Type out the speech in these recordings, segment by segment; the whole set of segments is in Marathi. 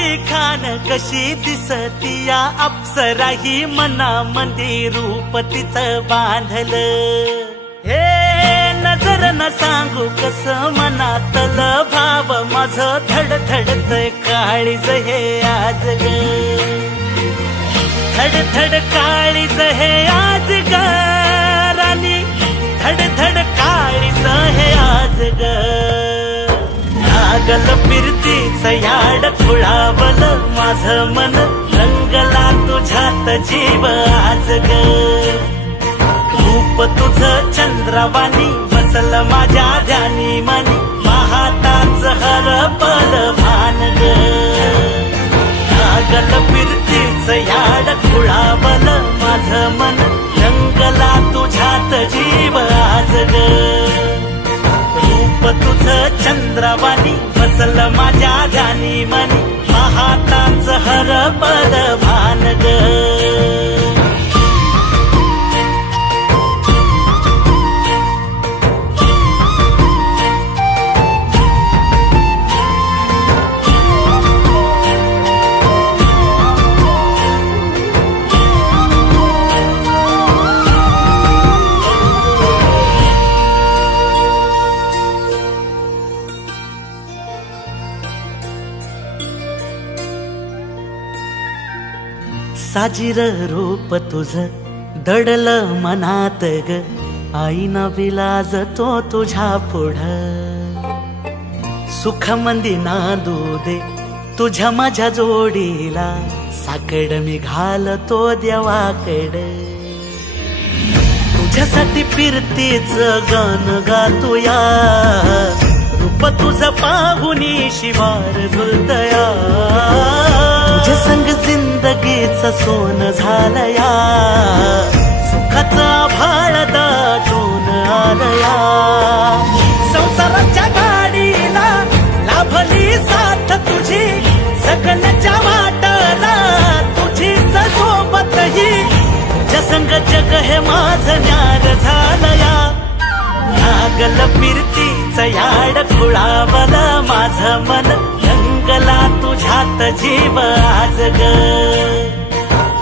तुझी खान कशी दिसती या अप्सरा ही मनामंदी रूप तिचं बांधलं हे नजर न सांगू कस मनातल भाव माझं धडधडतय काळीज हे आज ग धडधड काळीज हे आज ग राणी धडधड काळीज हे आज ग लागल फिरतीच याड खुळावल माझं मन रंगला तुझ्यात जीव आज ग रूप तुझं चंद्रवाणी बसल माझ्या ध्यानी मनी पाहताच हरपल भान ग लागल फिरतीच याड खुळावल माझं मन रंगला तुझ्यात जीव आज ग रूप तुझं चंद्रवाणी बसल माझ्या ध्यानी मनी पाहताच हरपल भान ग साजीर रूप तुझं दडल मनात ग आईना विलाज तो तुझ्या पुढं सुख मंदी नांदू दे तुझ्या माझ्या जोडीला साकड मी घालतो देवाकड तुझ्यासाठी फिरतीच गाणं गातोया रूप तुझं पाहुनी शिवार झुलतया तुझ्या संग जिंदगीचं सोनं झालया सुखाचा भाळ दाटून आलया संसाराच्या गाडीला लाभली साथ तुझी जगण्याच्या वाटला तुझीच सोबतही तुझ्या संग जग हे माझं न्यार झालया लागल फिरतीच याड खुळावल माझं मन रंगला तुझ्यात जीव आज ग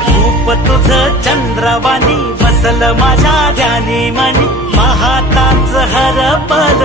रूप तुझं चंद्रवाणी बसल माझ्या ध्यानी मनी पाहताच हरपल